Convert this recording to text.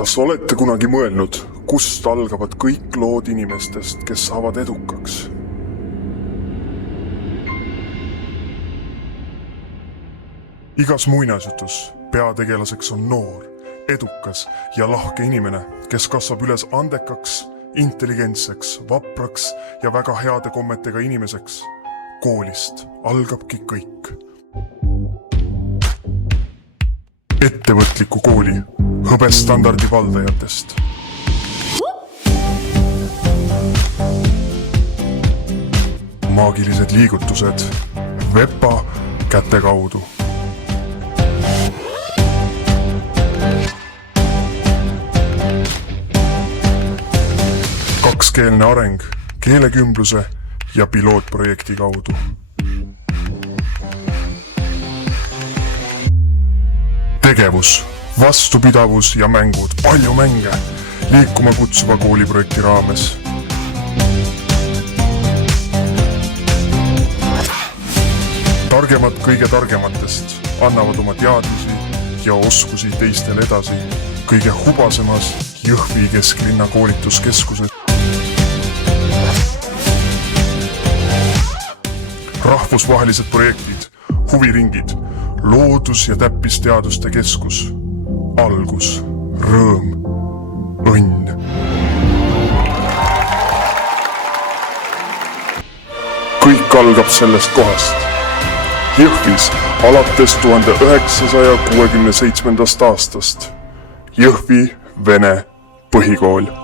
Kas olete kunagi mõelnud, kust algavad kõik lood inimestest, kes saavad edukaks? Igas muinasjutus peategelaseks on noor, edukas ja lahke inimene, kes kasvab üles andekaks, intelligentseks, vapraks ja väga heade kommetega inimeseks. Koolist algabki kõik. Ettevõtliku kooli hõbestandardi valdajatest. Maagilised liigutused VEPA käte kaudu. Kakskeelne areng keelekümbluse ja pilootprojekti kaudu. Tegevus, vastupidavus ja mängud, palju mänge, liikuma kutsuva kooliprojekti raames. Targemad kõige targematest annavad oma teadmisi ja oskusi teistele edasi kõige hubasemas Jõhvi kesklinna koolituskeskuses. Rahvusvahelised projektid, huviringid, loodus- ja täppisteaduste keskus. Algus, rõõm, õnn. Kõik algab sellest kohast. Jõhvis alates 1967. aastast. Jõhvi Vene põhikool.